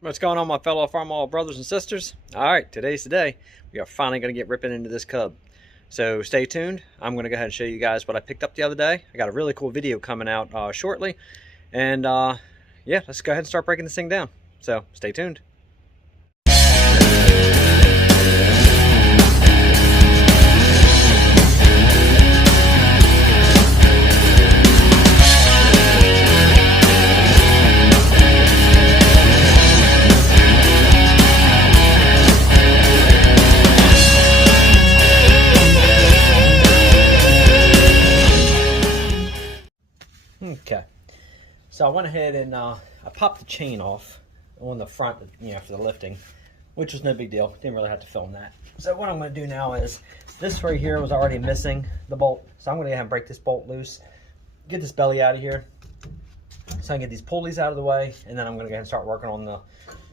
What's going on, my fellow Farmall brothers and sisters? Alright, today's the day. We are finally going to get ripping into this cub. So stay tuned. I'm going to go ahead and show you guys what I picked up the other day. I got a really cool video coming out shortly. And yeah, let's go ahead and start breaking this thing down. So stay tuned. Okay, so I went ahead and I popped the chain off on the front, for the lifting, which was no big deal. Didn't really have to film that. So what I'm going to do now is, this right here was already missing the bolt, so I'm going to go ahead and break this bolt loose, get this belly out of here, so I can get these pulleys out of the way, and then I'm going to go ahead and start working on the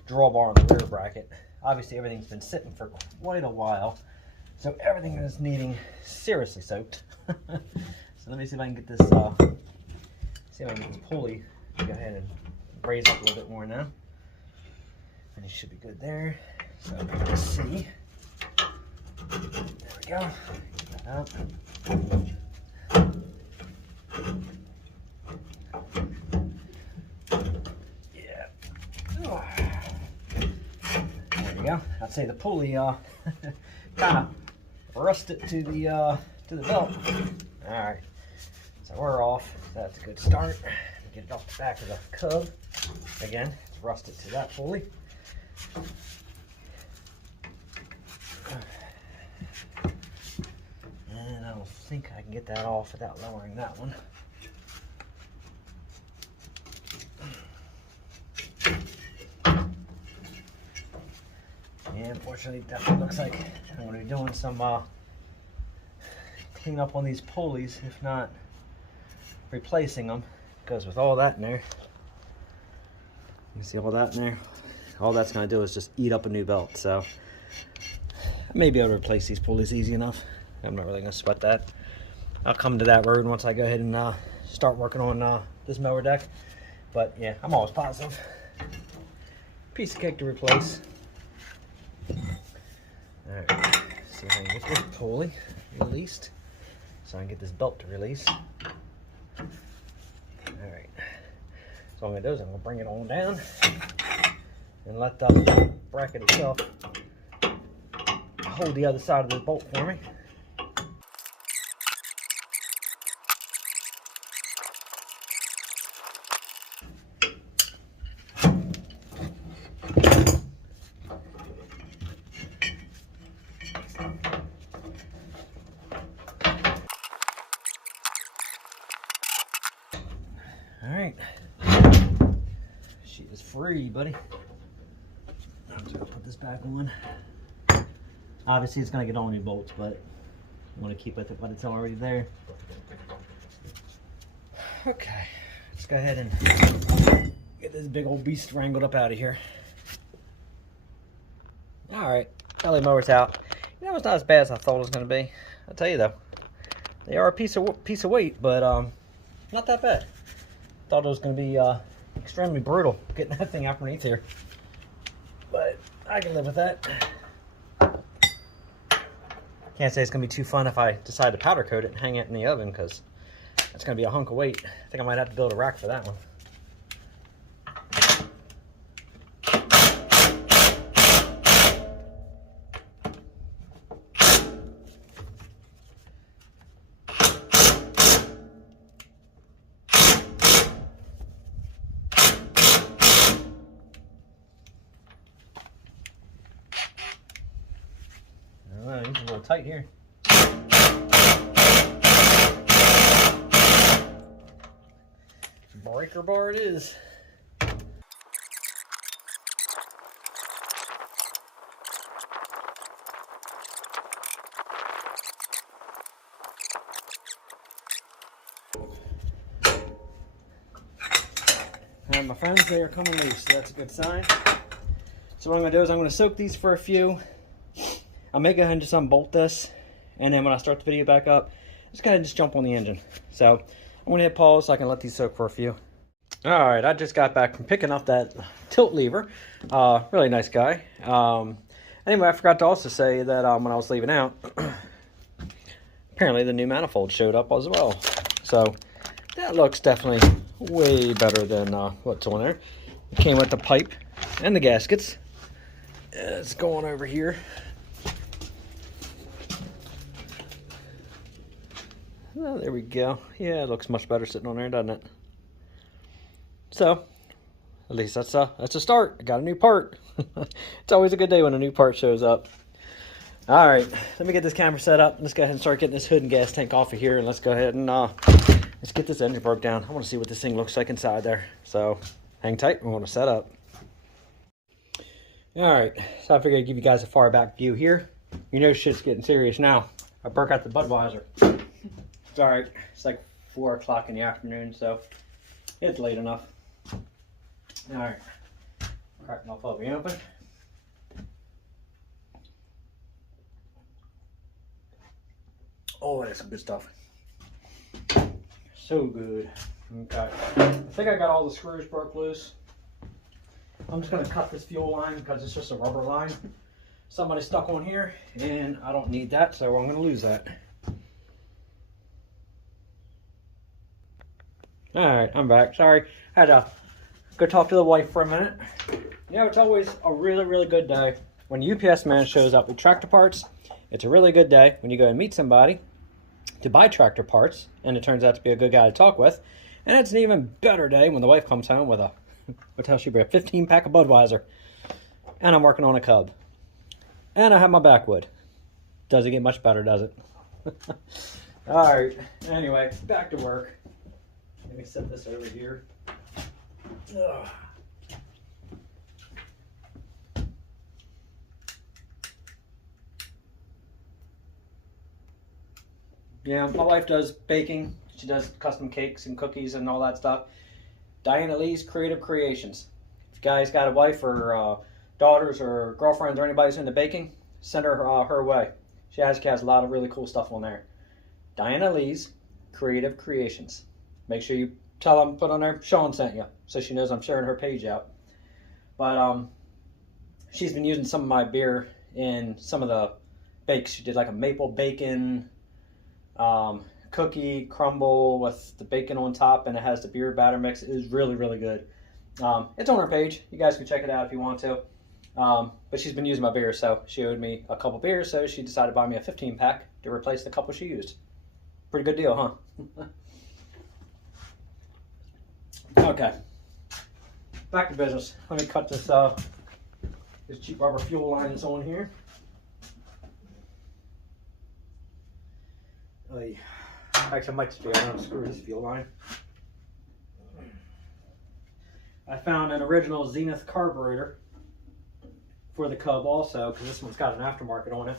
drawbar on the rear bracket. Obviously everything's been sitting for quite a while, so everything is needing seriously soaked. So let me see if I can get this see if I can get this pulley to go ahead and raise up a little bit more now. And it should be good there. So let's see. There we go. Get that out. Yeah. There we go. I'd say the pulley kind of rusted to the belt. Alright. So we're off. That's a good start. Get it off the back of the cub. Again, it's rusted to that pulley. And I don't think I can get that off without lowering that one. And unfortunately, it definitely looks like I'm going to be doing some clean up on these pulleys, if not replacing them, because with all that in there, you see all that in there, all that's going to do is just eat up a new belt. So I may be able to replace these pulleys easy enough. I'm not really going to sweat that. I'll come to that road once I go ahead and start working on this mower deck. But yeah, I'm always positive. Piece of cake to replace. Alright, see if I can get this pulley released so I can get this belt to release. Alright, so what I'm going to do is I'm going to bring it on down and let the bracket itself hold the other side of the bolt for me. Alright, she is free, buddy. I'm just going to put this back on. Obviously it's going to get all new bolts, but I want to keep with it, but it's already there. Okay, let's go ahead and get this big old beast wrangled up out of here. Alright, belly mower's out. You know, it's not as bad as I thought it was going to be. I'll tell you though, they are a piece of weight, but not that bad. Thought it was going to be extremely brutal getting that thing out underneath here, but I can live with that. Can't say it's going to be too fun if I decide to powder coat it and hang it in the oven, because that's going to be a hunk of weight. I think I might have to build a rack for that one. It's a little tight here. Breaker bar it is. And my friends, they are coming loose, so that's a good sign. So what I'm going to do is I'm going to soak these for a few. I'll make go ahead and just unbolt this, and then when I start the video back up, just go ahead and just jump on the engine. So I'm going to hit pause so I can let these soak for a few. All right, I just got back from picking up that tilt lever. Really nice guy. Anyway, I forgot to also say that when I was leaving out, apparently the new manifold showed up as well. So that looks definitely way better than what's on there. It came with the pipe and the gaskets. It's going over here. Oh, there we go. Yeah, it looks much better sitting on there, doesn't it? So, at least that's a start. I got a new part. It's always a good day when a new part shows up. All right, let me get this camera set up. Let's go ahead and start getting this hood and gas tank off of here, and let's go ahead and let's get this engine broke down. I want to see what this thing looks like inside there. So, hang tight. We want to set up. All right, so I figured I'd give you guys a far back view here. You know shit's getting serious now. I broke out the Budweiser. It's all right. It's like 4 o'clock in the afternoon, so it's late enough. All right, crack my puppy open. Oh, that's some good stuff. So good. Okay, I think I got all the screws broke loose. I'm just gonna cut this fuel line because it's just a rubber line. Somebody stuck on here, and I don't need that, so I'm gonna lose that. All right, I'm back. Sorry, I had to go talk to the wife for a minute. You know, it's always a really, really good day when a UPS man shows up with tractor parts. It's a really good day when you go and meet somebody to buy tractor parts, and it turns out to be a good guy to talk with. And it's an even better day when the wife comes home with a, what the hell she bring, a 15-pack of Budweiser. And I'm working on a Cub. And I have my backwood. Doesn't get much better, does it? All right, anyway, back to work. Let me set this over here. Ugh. Yeah, my wife does baking. She does custom cakes and cookies and all that stuff. Diana Lee's Creative Creations. If you guys got a wife or daughters or girlfriends or anybody who's into baking, send her her way. She has a lot of really cool stuff on there. Diana Lee's Creative Creations. Make sure you tell them, put on there, Sean sent you, so she knows I'm sharing her page out. But she's been using some of my beer in some of the bakes. She did like a maple bacon cookie crumble with the bacon on top, and it has the beer batter mix. It is really, really good. It's on her page. You guys can check it out if you want to. But she's been using my beer, so she owed me a couple beers, so she decided to buy me a 15-pack to replace the couple she used. Pretty good deal, huh? Okay, back to business. Let me cut this this cheap rubber fuel line that's on here. Actually, I might just be able to unscrew this fuel line. I found an original Zenith carburetor for the Cub also, because this one's got an aftermarket on it.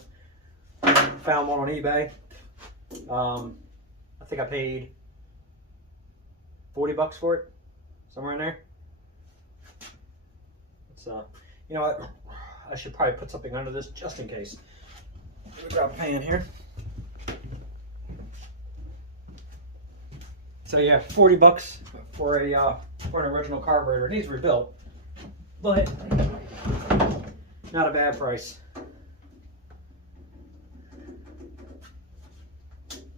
Found one on eBay. I think I paid 40 bucks for it. Somewhere in there. It's you know what? I should probably put something under this just in case. Let me grab a pan here. So yeah, 40 bucks for a for an original carburetor. It needs rebuilt, but not a bad price.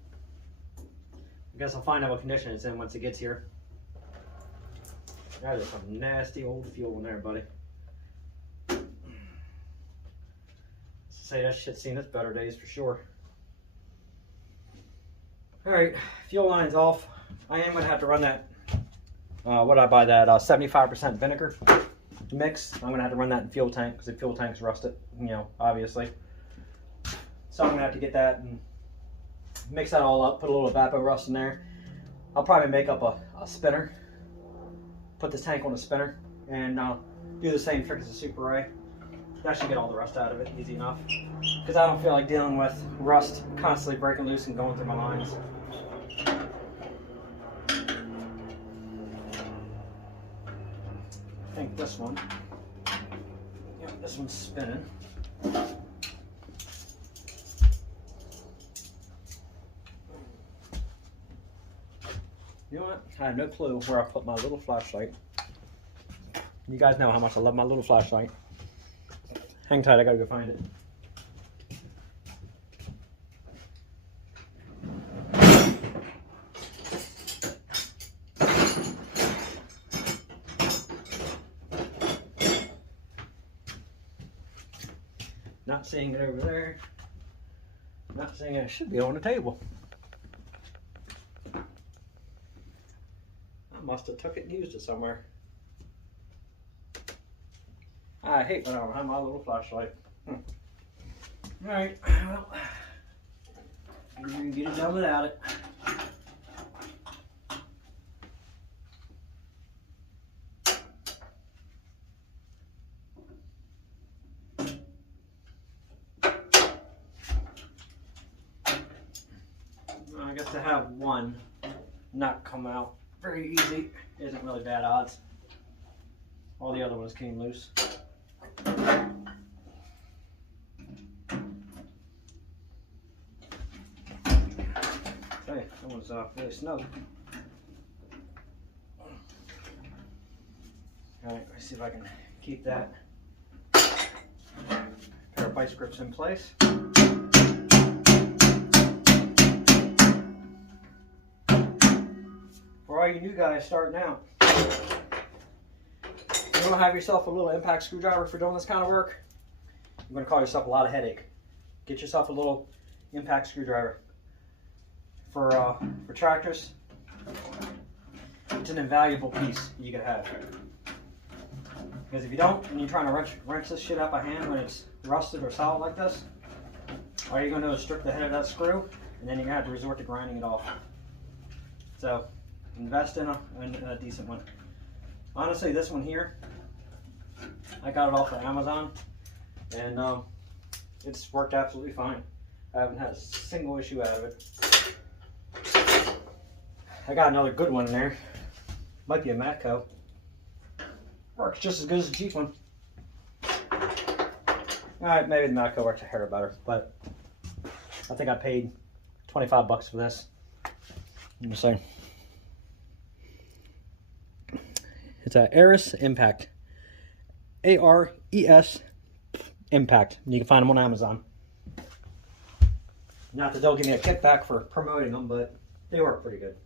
I guess I'll find out what condition it's in once it gets here. That is some nasty old fuel in there, buddy. Say that shit's seen its better days for sure. Alright, fuel line's off. I am going to have to run that, what did I buy that, 75% vinegar mix. I'm going to have to run that in fuel tank because the fuel tank's rusted, you know, obviously. So I'm going to have to get that and mix that all up, put a little Vapo Rust in there. I'll probably make up a spinner. Put this tank on a spinner and do the same trick as the Super Ray. That should get all the rust out of it easy enough. Because I don't feel like dealing with rust constantly breaking loose and going through my lines. I think this one, yep, this one's spinning. You know I have no clue where I put my little flashlight. You guys know how much I love my little flashlight. Hang tight, I gotta go find it. Not seeing it over there. Not seeing it. It should be on the table. I must have took it and used it somewhere. I hate when I don't have my little flashlight. Alright, well, I'm gonna get it done without it. I guess to have one not come out very easy isn't really bad odds. All the other ones came loose. Hey, that one's really snug. Alright, let's see if I can keep that pair of vice grips in place. For all you new guys starting out, you want to have yourself a little impact screwdriver for doing this kind of work, you're going to cause yourself a lot of headache. Get yourself a little impact screwdriver. For tractors, it's an invaluable piece you can have. Because if you don't, and you're trying to wrench this shit out by hand when it's rusted or solid like this, all you're going to do is strip the head of that screw, and then you're going to have to resort to grinding it off. So, invest in a decent one. Honestly, this one here, I got it off of Amazon, and it's worked absolutely fine. I haven't had a single issue out of it. I got another good one in there. Might be a Matco. Works just as good as the cheap one. Alright, maybe the Matco works a hair better, but I think I paid 25 bucks for this. I'm just saying. It's a Ares Impact. A-R-E-S Impact. You can find them on Amazon. Not that they'll give me a kickback for promoting them, but they work pretty good.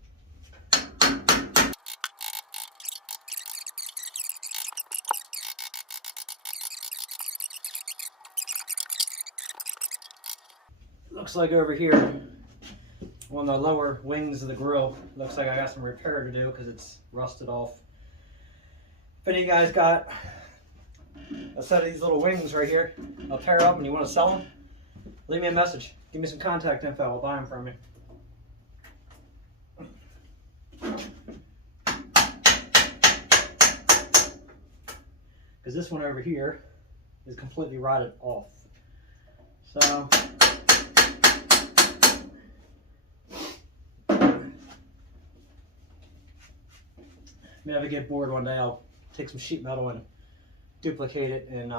Looks like over here on the lower wings of the grill, looks like I got some repair to do because it's rusted off. If any of you guys got a set of these little wings right here, a pair of them, and you want to sell them, leave me a message. Give me some contact info. I'll buy them from you. Because this one over here is completely rotted off. So maybe if I get bored one day, I'll take some sheet metal and duplicate it and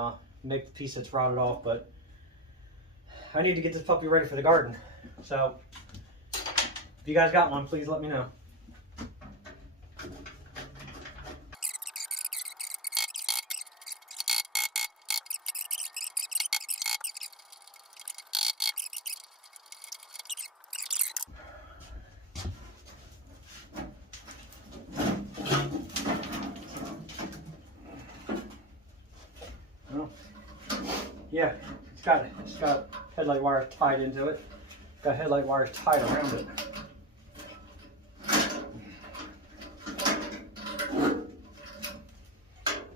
make the piece that's rotted off. But I need to get this puppy ready for the garden. So if you guys got one, please let me know. Yeah, it's got headlight wire tied into it. Got headlight wires tied around it.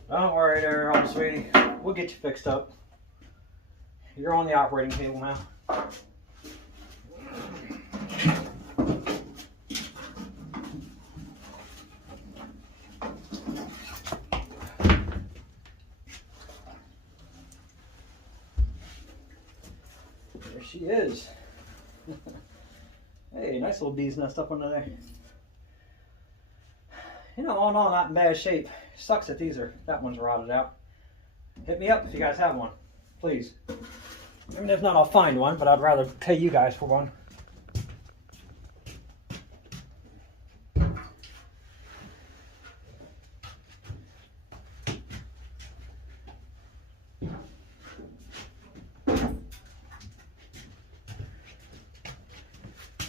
Don't worry there, old sweetie. We'll get you fixed up. You're on the operating table now. There she is. Hey, nice little bee's nest up under there. You know, all in all, not in bad shape. Sucks that that one's rotted out. Hit me up if you guys have one, please. I mean, if not, I'll find one, but I'd rather pay you guys for one.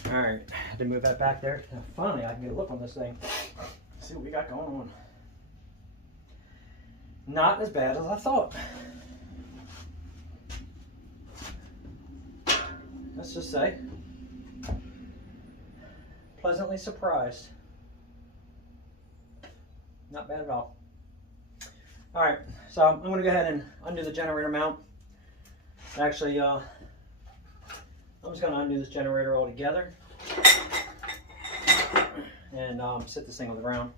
All right, I had to move that back there. Now, finally, I can get a look on this thing. See what we got going on. Not as bad as I thought. Let's just say, pleasantly surprised. Not bad at all. All right, so I'm going to go ahead and undo the generator mount. Actually, I'm just going to undo this generator altogether and sit this thing on the ground.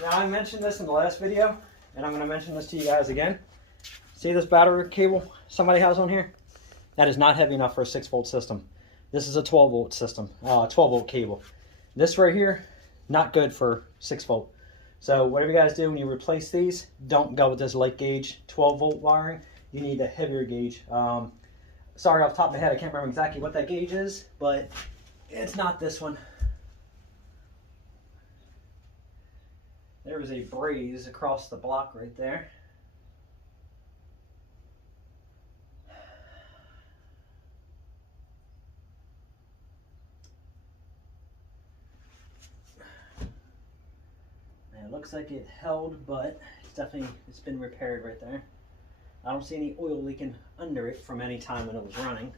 Now, I mentioned this in the last video, and I'm going to mention this to you guys again. See this battery cable somebody has on here? That is not heavy enough for a 6-volt system. This is a 12-volt system, 12-volt cable. This right here, not good for 6-volt. So whatever you guys do when you replace these, don't go with this light gauge 12-volt wiring. You need a heavier gauge. Sorry, off the top of my head, I can't remember exactly what that gauge is, but it's not this one. There was a braze across the block right there. And it looks like it held, but it's been repaired right there. I don't see any oil leaking under it from any time when it was running.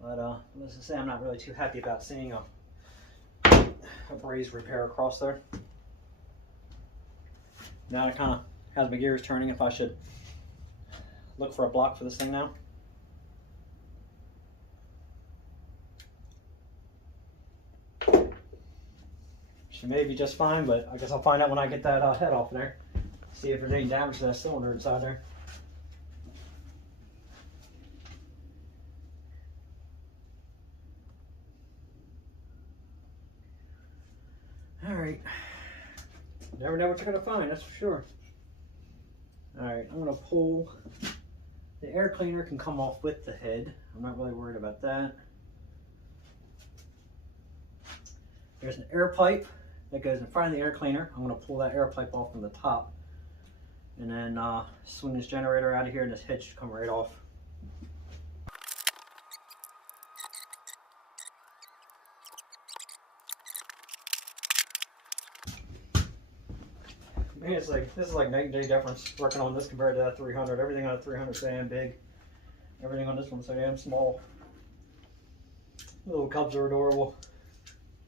But let's just say I'm not really too happy about seeing a braze repair across there. Now it kind of has my gears turning if I should look for a block for this thing now. She may be just fine, but I guess I'll find out when I get that head off there. See if there's any damage to that cylinder inside there. Alright, never know what you're going to find, that's for sure. Alright, I'm going to pull, the air cleaner can come off with the head. I'm not really worried about that. There's an air pipe that goes in front of the air cleaner. I'm going to pull that air pipe off from the top. And then swing this generator out of here and this head should come right off. Man, this is like night and day difference working on this compared to that 300. Everything on the 300 is damn big. Everything on this one's so damn small. The little Cubs are adorable.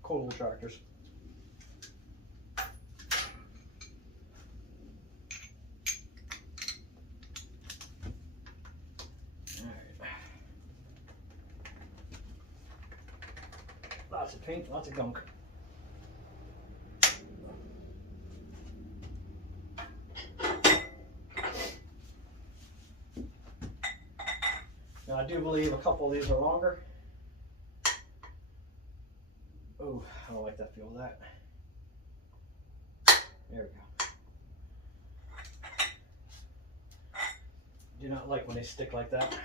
Cool little tractors. Alright. Lots of paint, lots of gunk. Now I do believe a couple of these are longer. Oh, I don't like that feel of that. There we go. Do not like when they stick like that.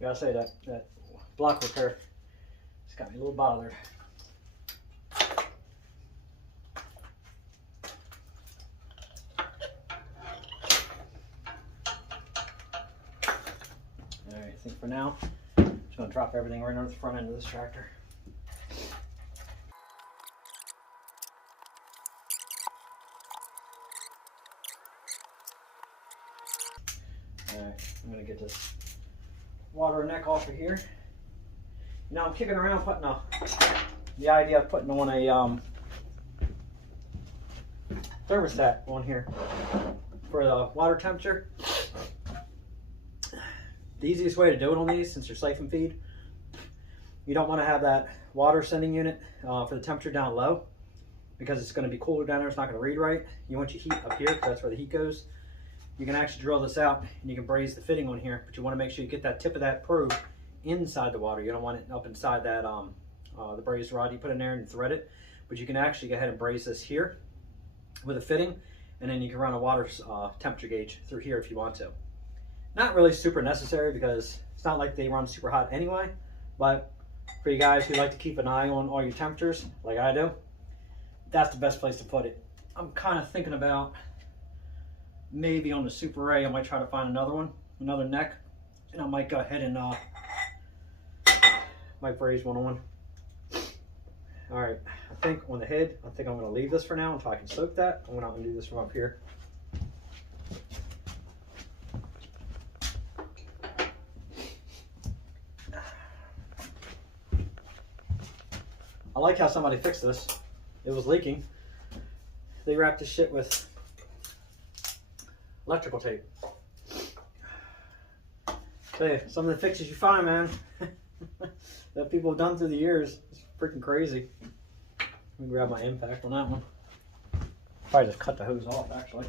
Gotta say that block repair, it's got me a little bothered. Alright, I think for now, I'm just gonna drop everything right on the front end of this tractor. Alright, I'm gonna get this water neck off of here. Now I'm kicking around putting the idea of putting on a thermostat on here for the water temperature. The easiest way to do it on these, since they're siphon feed, you don't want to have that water sending unit for the temperature down low, because it's going to be cooler down there. It's not going to read right. You want your heat up here because that's where the heat goes. You can actually drill this out and you can braze the fitting on here, but you want to make sure you get that tip of that probe inside the water. You don't want it up inside that the brazed rod you put in there and thread it. But you can actually go ahead and braze this here with a fitting, and then you can run a water temperature gauge through here if you want to. Not really super necessary because it's not like they run super hot anyway, but for you guys who like to keep an eye on all your temperatures like I do, that's the best place to put it. I'm kind of thinking about maybe on the Super A I might try to find another one, another neck, and I might go ahead and might braze one on. All right, I think on the head, I think I'm going to leave this for now until I can soak that. I'm not going to do this from up here. I like how somebody fixed this. It was leaking. They wrapped this shit with electrical tape. Tell you, some of the fixes you find, man, that people have done through the years, it's freaking crazy. Let me grab my impact on that one. Probably just cut the hose off, actually.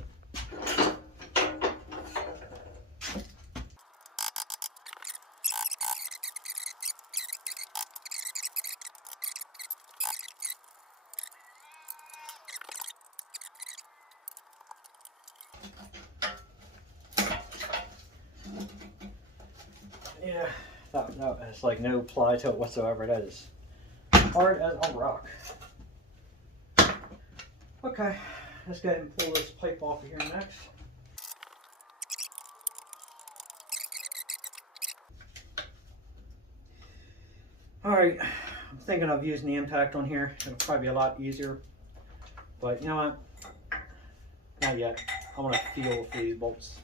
Yeah, that has like no ply to it whatsoever. That is hard as a rock. Okay, let's go ahead and pull this pipe off of here next. Alright, I'm thinking of using the impact on here. It'll probably be a lot easier. But you know what? Not yet. I want to feel for these bolts.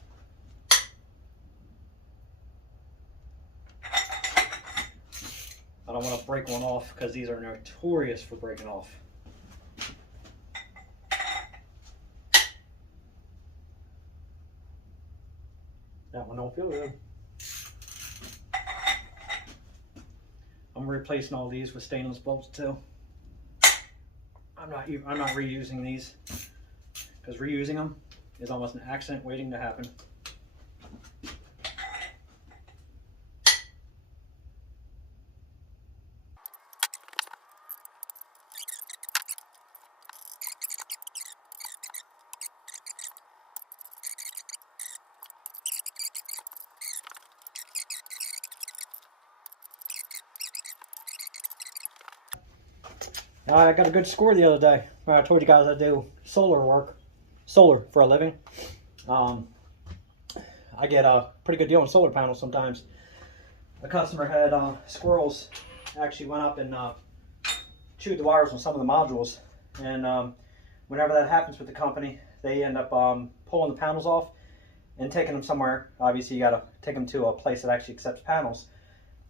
I don't want to break one off because these are notorious for breaking off. That one don't feel good. I'm replacing all these with stainless bolts too. I'm not reusing these because reusing them is almost an accident waiting to happen. I got a good score the other day. I told you guys I do solar for a living. I get a pretty good deal on solar panels sometimes. A customer had squirrels actually went up and chewed the wires on some of the modules. And whenever that happens with the company, they end up pulling the panels off and taking them somewhere. Obviously, you got to take them to a place that actually accepts panels,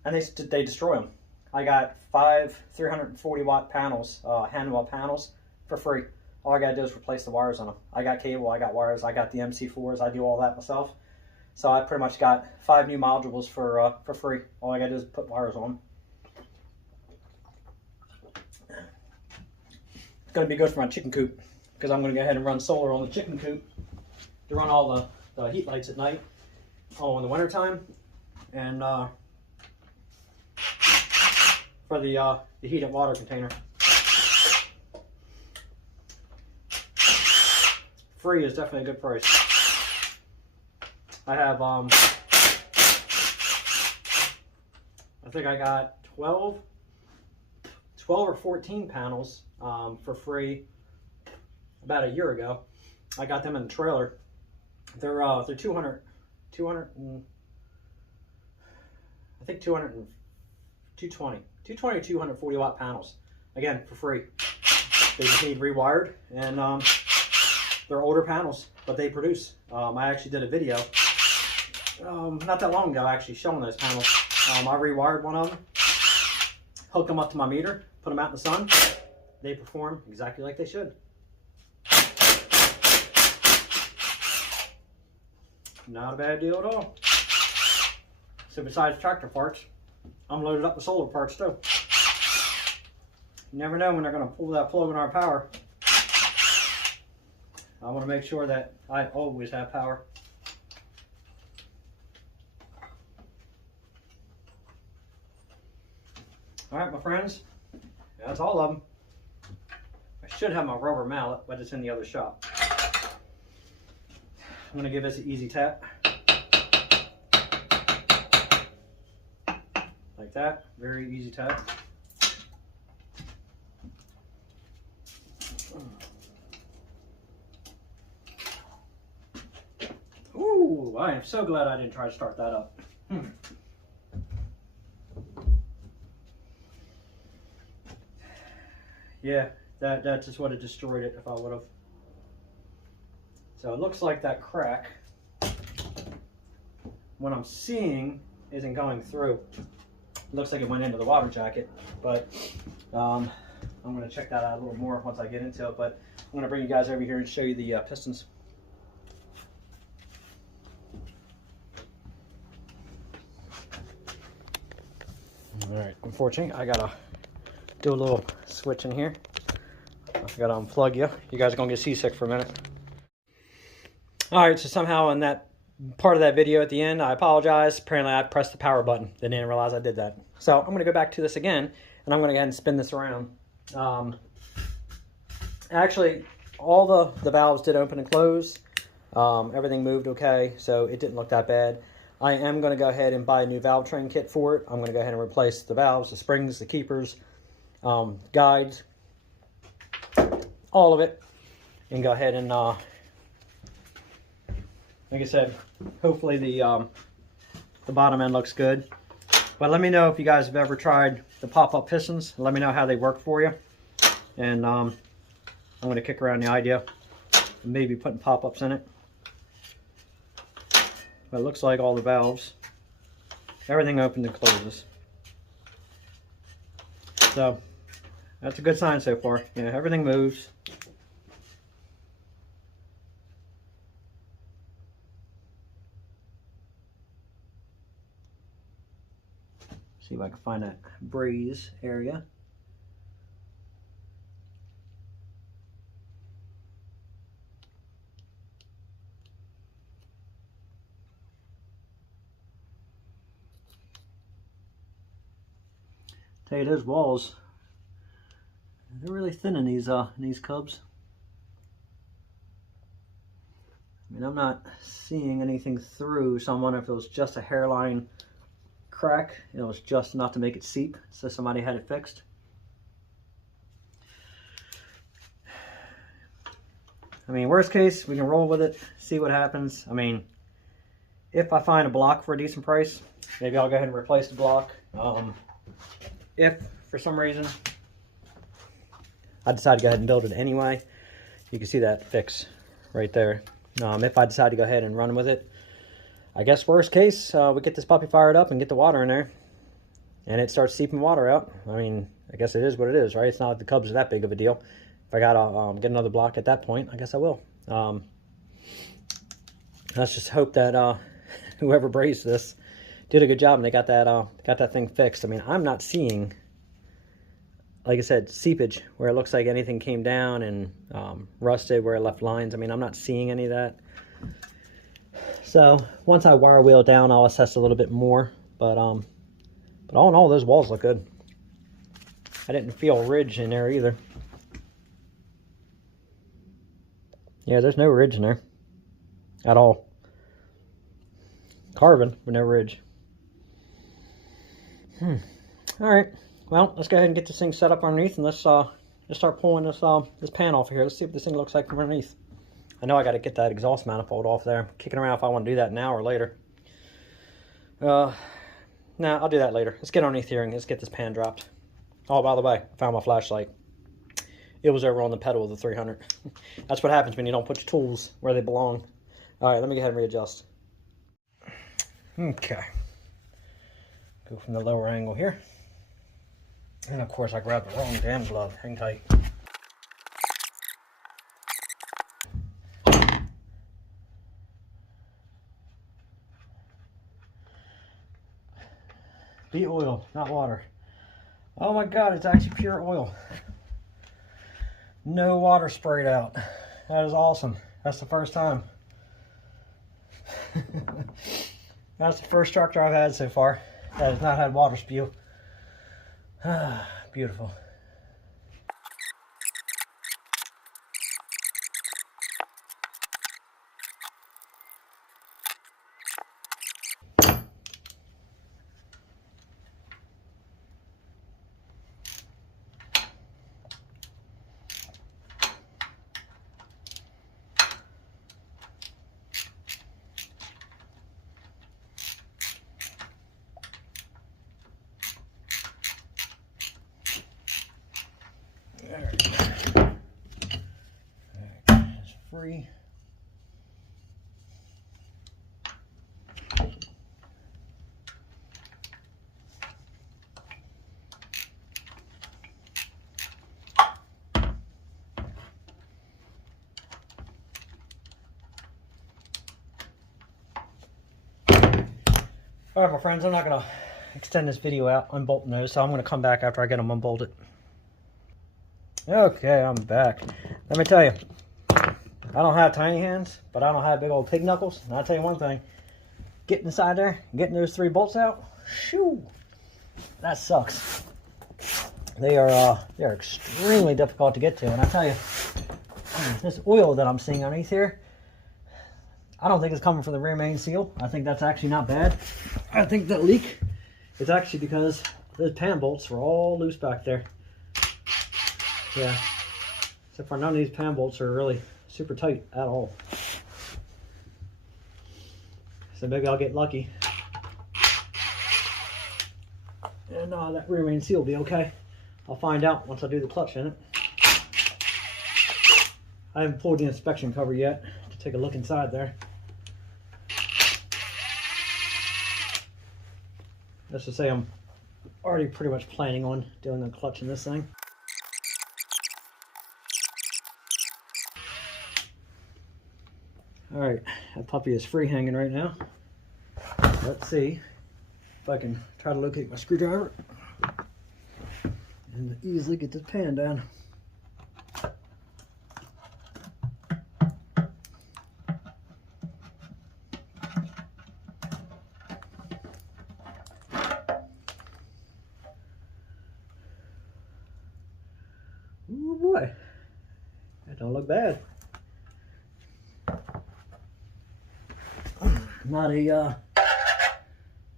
and they destroy them. I got 5 340 watt panels, handheld panels, for free. All I gotta do is replace the wires on them. I got cable, I got wires, I got the MC4s, I do all that myself. So I pretty much got 5 new modules for free. All I gotta do is put wires on. It's gonna be good for my chicken coop because I'm gonna go ahead and run solar on the chicken coop to run all the heat lights at night, in the winter time, and for the heated water container. Free is definitely a good price. I have I think I got 12 or 14 panels for free about a year ago. I got them in the trailer. They're 200 and I think 220 or 240 watt panels, again for free. They just need rewired, and they're older panels, but they produce. I actually did a video not that long ago actually showing those panels. I rewired one of them, hooked them up to my meter, put them out in the sun. They perform exactly like they should. Not a bad deal at all. So besides tractor parts, I'm loaded up with solar parts too. You never know when they're going to pull that plug in our power. I want to make sure that I always have power. All right, my friends, that's all of them. I should have my rubber mallet, but it's in the other shop. I'm gonna give this an easy tap. Like that, very easy tap. Ooh, I am so glad I didn't try to start that up. Yeah, that's just what it destroyed it if I would have. So it looks like that crack, what I'm seeing, isn't going through. It looks like it went into the water jacket, but I'm going to check that out a little more once I get into it. But I'm going to bring you guys over here and show you the pistons. All right, unfortunately, I gotta do a little switch in here. I gotta unplug you. You guys are gonna get seasick for a minute. All right, so somehow in that part of that video at the end, I apologize. Apparently I pressed the power button. Didn't realize I did that. So I'm gonna go back to this again, and I'm gonna go ahead and spin this around. Actually, all the valves did open and close. Everything moved okay, so it didn't look that bad. I am going to go ahead and buy a new valve train kit for it. I'm going to go ahead and replace the valves, the springs, the keepers, guides, all of it, and go ahead and, like I said, hopefully the bottom end looks good. But let me know if you guys have ever tried the pop-up pistons. Let me know how they work for you. And I'm going to kick around the idea of maybe putting pop-ups in it. But it looks like all the valves, everything opens and closes. So that's a good sign so far. Yeah, everything moves. See if I can find that breeze area. Tell you, those walls, they're really thin in these Cubs. I mean, I'm not seeing anything through, so I'm wondering if it was just a hairline crack. It was just enough to make it seep, so somebody had it fixed. I mean, worst case, we can roll with it, see what happens. I mean, if I find a block for a decent price, maybe I'll go ahead and replace the block. If for some reason I decide to go ahead and build it anyway, you can see that fix right there. If I decide to go ahead and run with it, I guess worst case, we get this puppy fired up and get the water in there, and it starts seeping water out. I mean, I guess it is what it is, right? It's not like the Cubs are that big of a deal. If I gotta get another block at that point, I guess I will. Let's just hope that whoever brazed this did a good job and they got that thing fixed. I mean, I'm not seeing, like I said, seepage where it looks like anything came down and rusted where it left lines. I mean, I'm not seeing any of that. So once I wire wheel down, I'll assess a little bit more. But all in all, those walls look good. I didn't feel ridge in there either. Yeah, there's no ridge in there at all. Carbon, but no ridge. All right, well, let's go ahead and get this thing set up underneath, and let's start pulling this pan off of here. Let's see what this thing looks like from underneath. I know I got to get that exhaust manifold off there. I'm kicking around if I want to do that now or later. Nah, I'll do that later. Let's get underneath here and let's get this pan dropped. Oh, by the way, I found my flashlight. It was over on the pedal of the 300. That's what happens when you don't put your tools where they belong. All right, let me go ahead and readjust. Okay. Go from the lower angle here. And of course I grabbed the wrong damn glove. Hang tight. Be oil, not water. Oh my God, it's actually pure oil. No water sprayed out. That is awesome. That's the first time. That's the first tractor I've had so far that has not had water spew. Beautiful. There we go. Alright, it's free. Alright, my friends, I'm not going to extend this video out unbolting those, so I'm going to come back after I get them unbolted. Okay, I'm back. Let me tell you, I don't have tiny hands, but I don't have big old pig knuckles. And I'll tell you one thing, getting inside there, getting those 3 bolts out, shoo, that sucks. They are extremely difficult to get to, and I tell you, this oil that I'm seeing underneath here, I don't think it's coming from the rear main seal. I think that's actually not bad. I think that leak is actually because those pan bolts were all loose back there. Yeah, except for none of these pan bolts are really super tight at all. So maybe I'll get lucky. And that rear main seal will be okay. I'll find out once I do the clutch in it. I haven't pulled the inspection cover yet to take a look inside there. Let's just say I'm already pretty much planning on doing the clutch in this thing. Alright, that puppy is free hanging right now. Let's see if I can try to locate my screwdriver and easily get this pan down. Oh boy, that don't look bad.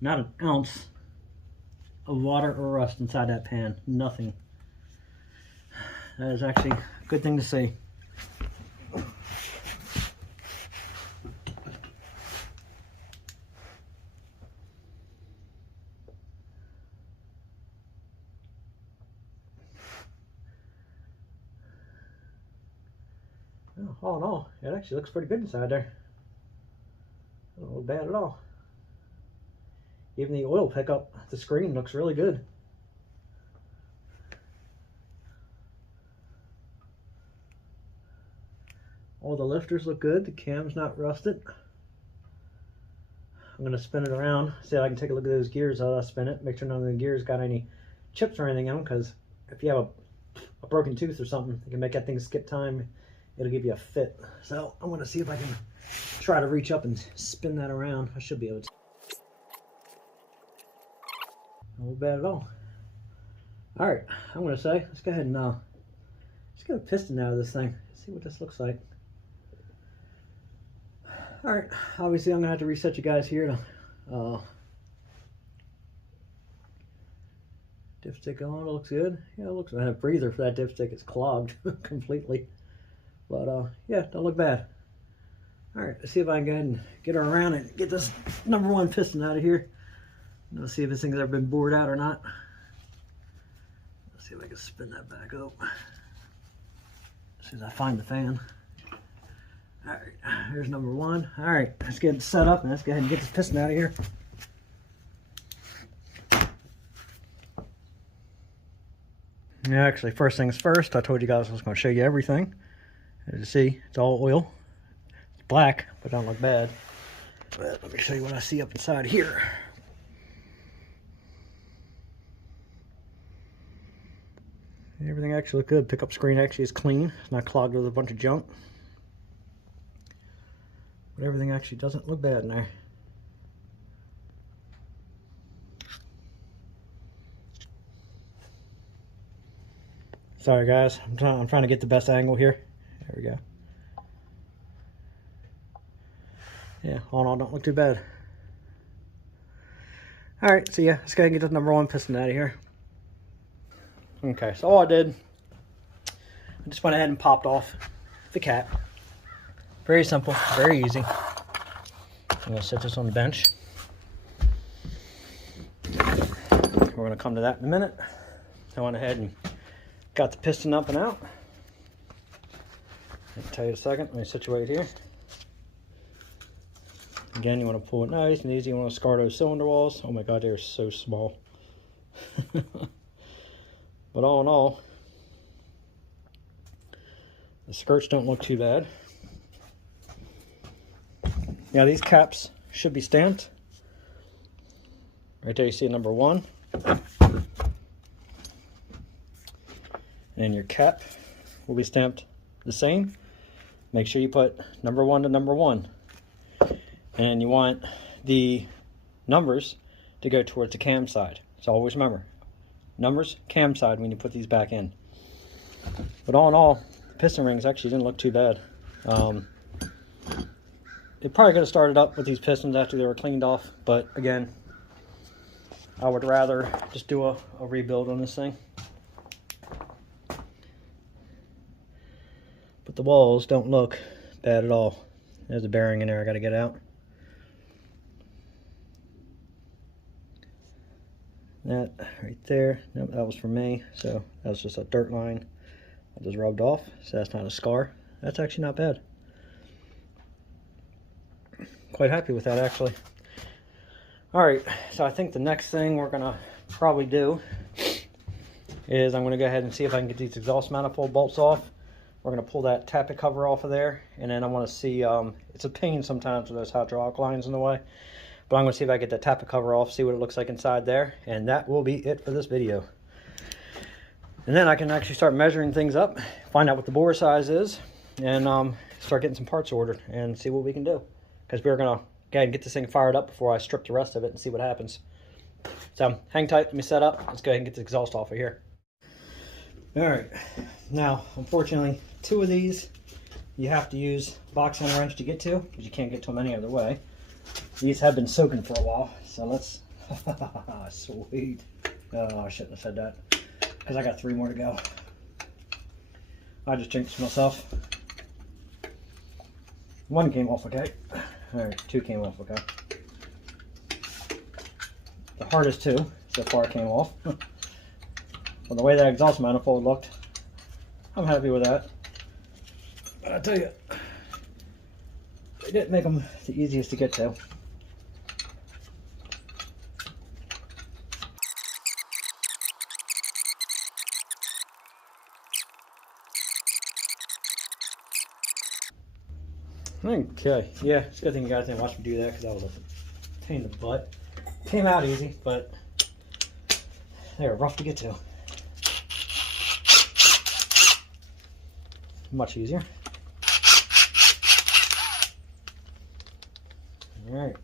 Not an ounce of water or rust inside that pan. Nothing. That is actually a good thing to see. All in all, it actually looks pretty good inside there. Not look bad at all. Even the oil pickup, the screen looks really good. All the lifters look good. The cam's not rusted. I'm going to spin it around, see if I can take a look at those gears as I spin it. Make sure none of the gears got any chips or anything in them, because if you have a broken tooth or something, you can make that thing skip time. It'll give you a fit. So I'm going to see if I can try to reach up and spin that around. I should be able to. Not bad at all. Alright, I'm going to say, let's go ahead and let's get a piston out of this thing. See what this looks like. Alright, obviously I'm going to have to reset you guys here to dipstick on. It looks good. Yeah, it looks like a breather for that dipstick. It's clogged completely. But yeah, don't look bad. Alright, let's see if I can go ahead and get her around and get this #1 piston out of here. Let's see if this thing's ever been bored out or not. Let's see if I can spin that back up. As soon as I find the fan. Alright, here's #1. Alright, let's get it set up and let's go ahead and get this piston out of here. Yeah, actually, first things first, I told you guys I was going to show you everything. As you see, it's all oil. It's black, but don't look bad. But let me show you what I see up inside here. Everything actually looks good. Pickup screen actually is clean. It's not clogged with a bunch of junk. but everything actually doesn't look bad in there. Sorry guys, I'm trying to get the best angle here. There we go. Yeah, all in all, don't look too bad. Alright, so yeah, let's go ahead and get the number 1 piston out of here. Okay, so all I did, I just went ahead and popped off the cap. Very simple, very easy. I'm going to set this on the bench. We're going to come to that in a minute. I went ahead and got the piston up and out. I'll tell you in a second. Let me situate here. Again, you want to pull it nice and easy. You want to scar those cylinder walls. Oh my god, they're so small. But all in all, the skirts don't look too bad. Now these caps should be stamped. Right there you see number 1. And your cap will be stamped the same. Make sure you put number 1 to number 1. And you want the numbers to go towards the cam side. So always remember, numbers, cam side when you put these back in. But all in all, the piston rings actually didn't look too bad. It probably could have started up with these pistons after they were cleaned off, but again, I would rather just do a rebuild on this thing. But the walls don't look bad at all. There's a bearing in there I got to get out. That right there, nope, that was for me, so that was just a dirt line I just rubbed off, so that's not a scar. That's actually not bad. Quite happy with that actually. Alright, so I think the next thing we're gonna probably do is I'm gonna go ahead and see if I can get these exhaust manifold bolts off. We're gonna pull that tappet cover off of there, and then I want to see, it's a pain sometimes with those hydraulic lines in the way. But I'm going to see if I get the tappet cover off, see what it looks like inside there, and that will be it for this video. And then I can actually start measuring things up, find out what the bore size is, and start getting some parts ordered and see what we can do. Because we're going to go ahead and get this thing fired up before I strip the rest of it and see what happens. So hang tight, let me set up. Let's go ahead and get the exhaust off of here. Alright, now unfortunately 2 of these you have to use box end wrench to get to, because you can't get to them any other way. These have been soaking for a while, so let's, sweet. Oh, I shouldn't have said that, because I got 3 more to go. I just jinxed myself. 1 came off okay. Alright, 2 came off okay. The hardest 2 so far came off. Well, the way that exhaust manifold looked, I'm happy with that. But I tell you, they didn't make them the easiest to get to. Okay, yeah, it's a good thing you guys didn't watch me do that, because that was a pain in the butt. Came out easy, but they were rough to get to. Much easier. Alright.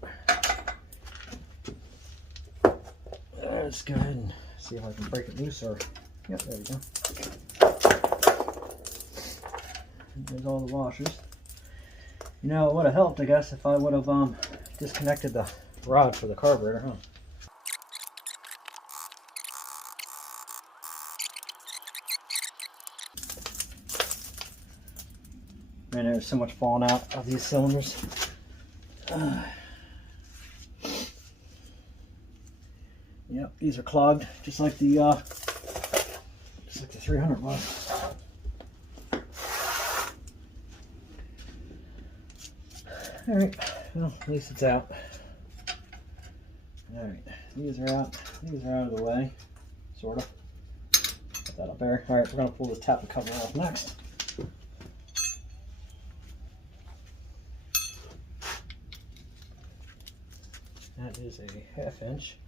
Let's go ahead and see if I can break it loose, or, yep, there we go. There's all the washers. You know, it would have helped, I guess, if I would have disconnected the rod for the carburetor, huh? Man, there's so much falling out of these cylinders. Yep, these are clogged, just like the 300 was. All right, well, at least it's out. All right, these are out. These are out of the way, sort of. Put that up there. All right, we're gonna pull this tappet cover off next. That is a 1/2 inch.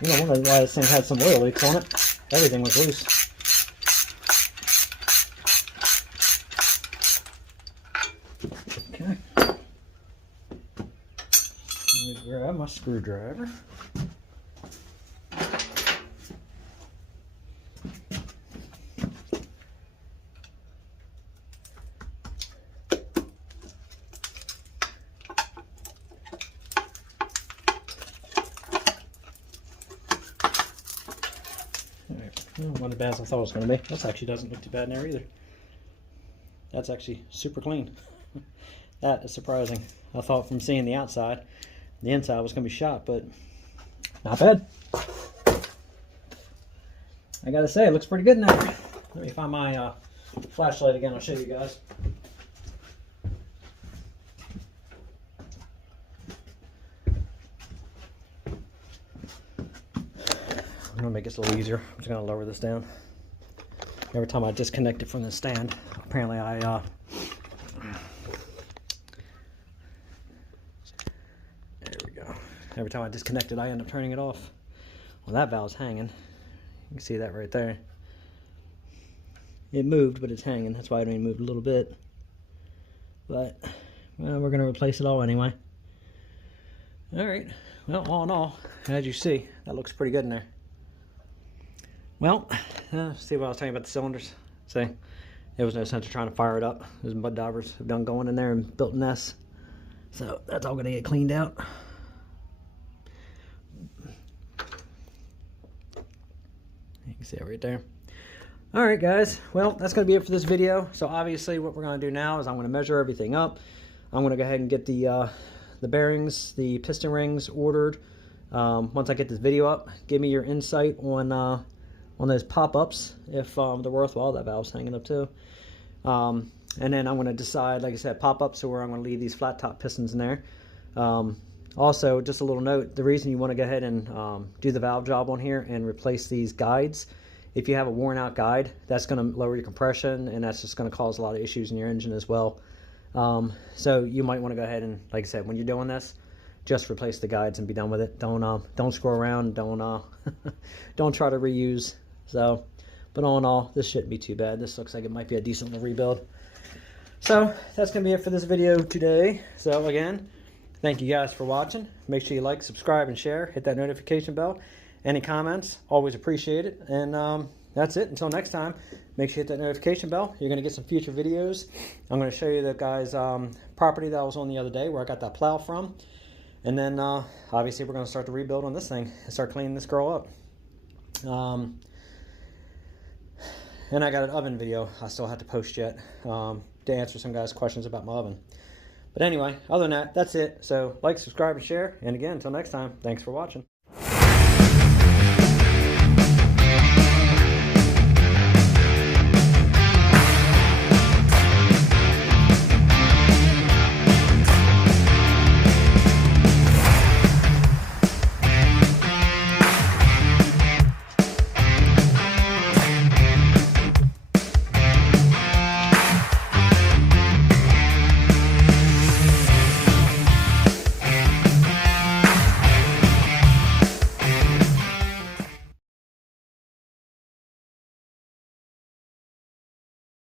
You know, wonder why this thing had some oil leaks on it. Everything was loose. Okay. Let me grab my screwdriver. Not as bad as I thought it was going to be. This actually doesn't look too bad in there either. That's actually super clean. That is surprising. I thought from seeing the outside, the inside was going to be shot, but not bad. I gotta say, it looks pretty good in there. Let me find my flashlight again. I'll show you guys. I'm gonna make this a little easier. I'm just gonna lower this down. Every time I disconnect it from the stand, apparently there we go. Every time I disconnect it, I end up turning it off. Well, that valve's hanging. You can see that right there. It moved, but it's hanging. That's why it only moved a little bit. But, well, we're gonna replace it all anyway. All right. Well, all in all, as you see, that looks pretty good in there. Well, see what I was telling you about the cylinders. See, there was no sense of trying to fire it up. Those mud divers have done going in there and built nests. So that's all gonna get cleaned out. You can see it right there. All right, guys. Well, that's gonna be it for this video. So obviously what we're gonna do now is I'm gonna measure everything up. I'm gonna go ahead and get the bearings, the piston rings ordered. Once I get this video up, give me your insight on those pop-ups, if they're worthwhile. That valve's hanging up too. And then I'm going to decide, like I said, pop-ups, so where I'm going to leave these flat top pistons in there. Also, just a little note, the reason you want to go ahead and do the valve job on here and replace these guides, if you have a worn out guide, that's going to lower your compression, and that's just going to cause a lot of issues in your engine as well. So you might want to go ahead and, like I said, when you're doing this, just replace the guides and be done with it. Don't screw around. Don't try to reuse. So, but all in all, this shouldn't be too bad. This looks like it might be a decent little rebuild. So that's gonna be it for this video today. So again, thank you guys for watching. Make sure you like, subscribe, and share. Hit that notification bell. Any comments, always appreciate it. And that's it. Until next time, make sure you hit that notification bell. You're gonna get some future videos. I'm gonna show you the guy's property that I was on the other day, where I got that plow from. And then obviously we're going to start the rebuild on this thing and start cleaning this girl up. And I got an oven video I still have to post yet to answer some guys' questions about my oven. But anyway, other than that, that's it. So like, subscribe, and share. And again, until next time, thanks for watching.